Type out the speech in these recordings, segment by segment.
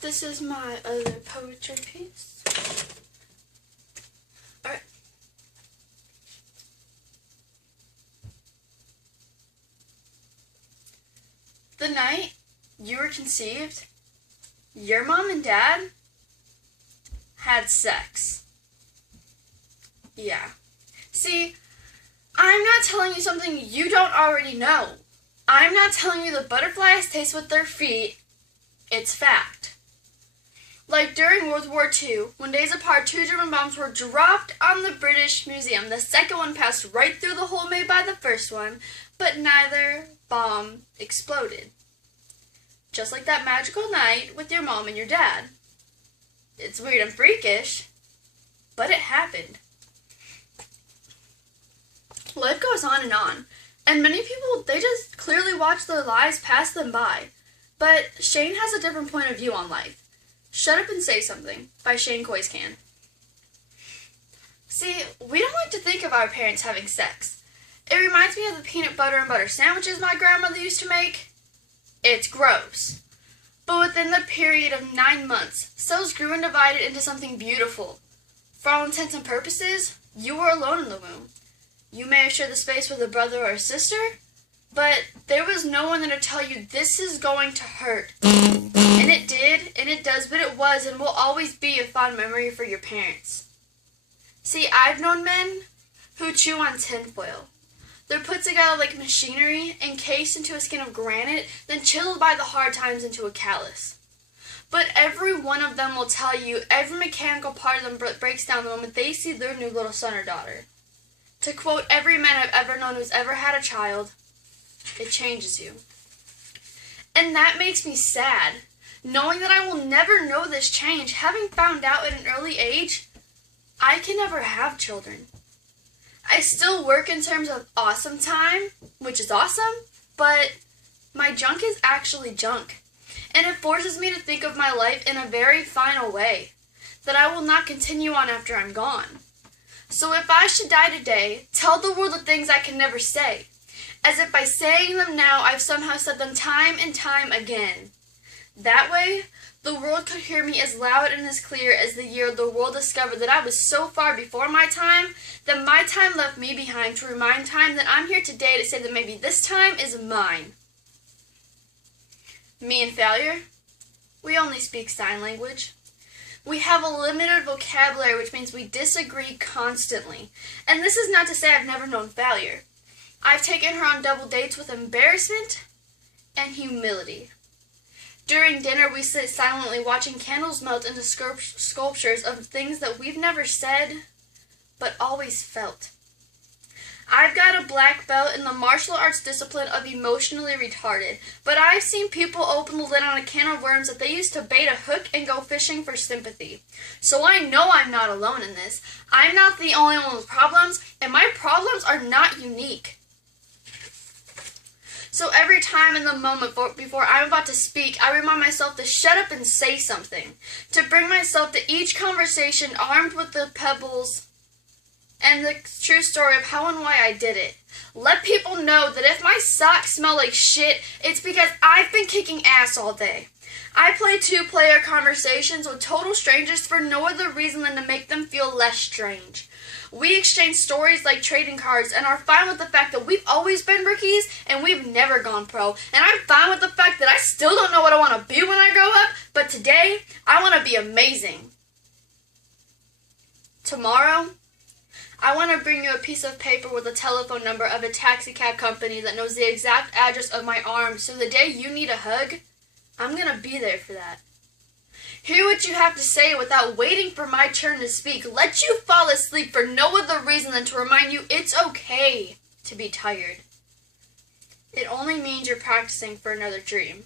This is my other poetry piece. Alright. The night you were conceived, your mom and dad had sex. Yeah. See, I'm not telling you something you don't already know. I'm not telling you the butterflies taste with their feet. It's fact. Like during World War II, when days apart, 2 German bombs were dropped on the British Museum. The second one passed right through the hole made by the first one, but neither bomb exploded. Just like that magical night with your mom and your dad. It's weird and freakish, but it happened. Life goes on, and many people, they just clearly watch their lives pass them by. But Shane has a different point of view on life. Shut Up and Say Something by Shane Koiskan. See, we don't like to think of our parents having sex. It reminds me of the peanut butter and butter sandwiches my grandmother used to make. It's gross. But within the period of 9 months, cells grew and divided into something beautiful. For all intents and purposes, you were alone in the womb. You may have shared the space with a brother or a sister, but there was no one there to tell you this is going to hurt. And it did, and it does, but it was and will always be a fond memory for your parents. See, I've known men who chew on tinfoil. They're put together like machinery, encased into a skin of granite, then chiseled by the hard times into a callus. But every one of them will tell you every mechanical part of them breaks down the moment they see their new little son or daughter. To quote every man I've ever known who's ever had a child, it changes you. And that makes me sad, knowing that I will never know this change. Having found out at an early age, I can never have children. I still work in terms of awesome time, which is awesome, but my junk is actually junk. And it forces me to think of my life in a very final way, that I will not continue on after I'm gone. So if I should die today, tell the world the things I can never say, as if by saying them now I've somehow said them time and time again. That way, the world could hear me as loud and as clear as the year the world discovered that I was so far before my time, that my time left me behind to remind time that I'm here today to say that maybe this time is mine. Me and failure, we only speak sign language. We have a limited vocabulary, which means we disagree constantly. And this is not to say I've never known failure. I've taken her on double dates with embarrassment and humility. During dinner, we sit silently watching candles melt into sculptures of things that we've never said, but always felt. I've got a black belt in the martial arts discipline of emotionally retarded, but I've seen people open the lid on a can of worms that they used to bait a hook and go fishing for sympathy. So I know I'm not alone in this. I'm not the only one with problems, and my problems are not unique. So every time in the moment before I'm about to speak, I remind myself to shut up and say something, to bring myself to each conversation armed with the pebbles and the true story of how and why I did it. Let people know that if my socks smell like shit, it's because I've been kicking ass all day. I play 2-player conversations with total strangers for no other reason than to make them feel less strange. We exchange stories like trading cards and are fine with the fact that we've always been rookies and we've never gone pro. And I'm fine with the fact that I still don't know what I want to be when I grow up, but today, I want to be amazing. Tomorrow, I want to bring you a piece of paper with a telephone number of a taxi cab company that knows the exact address of my arm, so the day you need a hug, I'm going to be there for that. Hear what you have to say without waiting for my turn to speak. Let you fall asleep for no other reason than to remind you it's okay to be tired. It only means you're practicing for another dream.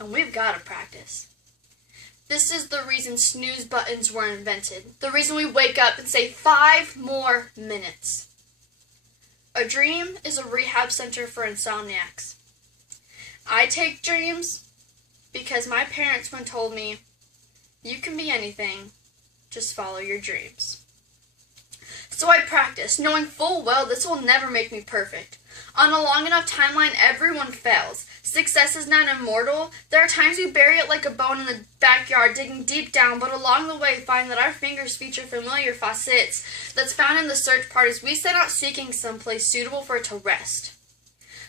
And we've got to practice. This is the reason snooze buttons were invented. The reason we wake up and say 5 more minutes. A dream is a rehab center for insomniacs. I take dreams because my parents once told me, you can be anything, just follow your dreams. So I practice, knowing full well this will never make me perfect. On a long enough timeline, everyone fails. Success is not immortal. There are times we bury it like a bone in the backyard, digging deep down, but along the way find that our fingers feature familiar facets that's found in the search parties we set out seeking someplace suitable for it to rest.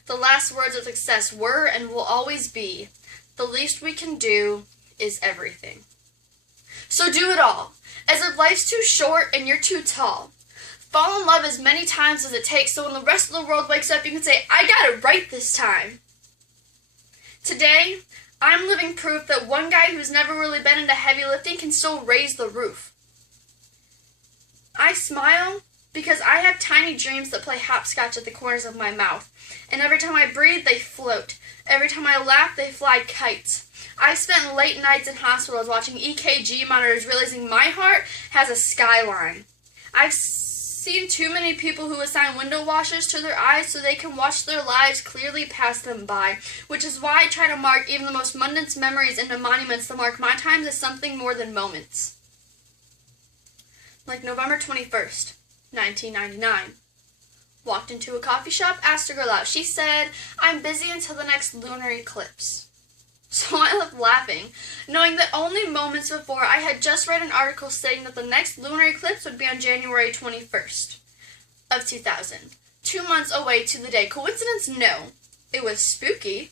The last words of success were and will always be, the least we can do is everything. So do it all, as if life's too short and you're too tall. Fall in love as many times as it takes so when the rest of the world wakes up you can say, I got it right this time. Today, I'm living proof that one guy who's never really been into heavy lifting can still raise the roof. I smile because I have tiny dreams that play hopscotch at the corners of my mouth. And every time I breathe, they float. Every time I laugh, they fly kites. I've spent late nights in hospitals watching EKG monitors realizing my heart has a skyline. I've seen too many people who assign window washers to their eyes so they can watch their lives clearly pass them by, which is why I try to mark even the most mundane memories into monuments that mark my times as something more than moments. Like November 21st, 1999. Walked into a coffee shop, asked a girl out. She said, I'm busy until the next lunar eclipse. So I left laughing, knowing that only moments before I had just read an article stating that the next lunar eclipse would be on January 21st of 2000. 2 months away to the day. Coincidence? No. It was spooky.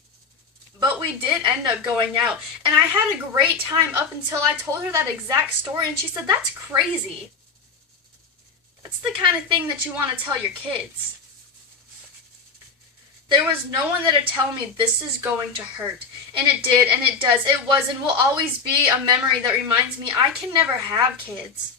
But we did end up going out, and I had a great time up until I told her that exact story, and she said, that's crazy. That's the kind of thing that you want to tell your kids. There was no one that'd tell me this is going to hurt. And it did, and it does. It was and will always be a memory that reminds me I can never have kids.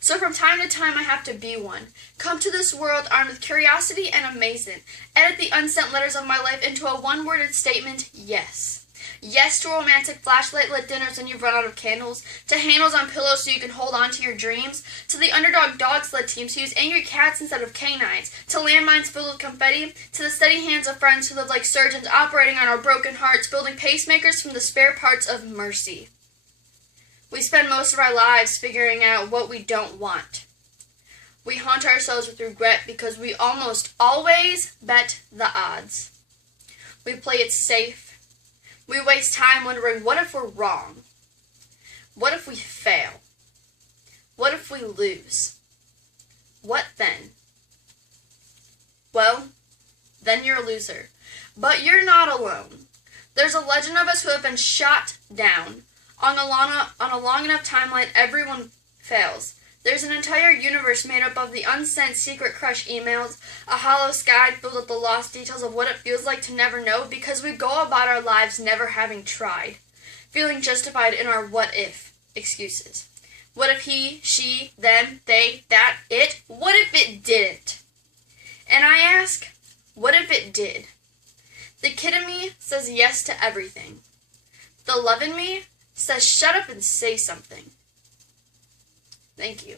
So from time to time I have to be one. Come to this world armed with curiosity and amazement. Edit the unsent letters of my life into a one-worded statement, yes. Yes to romantic flashlight-lit dinners when you've run out of candles, to handles on pillows so you can hold on to your dreams, to the underdog dog sled teams who use angry cats instead of canines, to landmines filled with confetti, to the steady hands of friends who live like surgeons operating on our broken hearts, building pacemakers from the spare parts of mercy. We spend most of our lives figuring out what we don't want. We haunt ourselves with regret because we almost always bet the odds. We play it safe. We waste time wondering, what if we're wrong? What if we fail? What if we lose? What then? Well, then you're a loser. But you're not alone. There's a legend of us who have been shot down. On a long enough timeline, everyone fails. There's an entire universe made up of the unsent secret crush emails, a hollow sky filled with the lost details of what it feels like to never know because we go about our lives never having tried, feeling justified in our what-if excuses. What if he, she, them, they, that, it? What if it didn't? And I ask, what if it did? The kid in me says yes to everything. The love in me says shut up and say something. Thank you.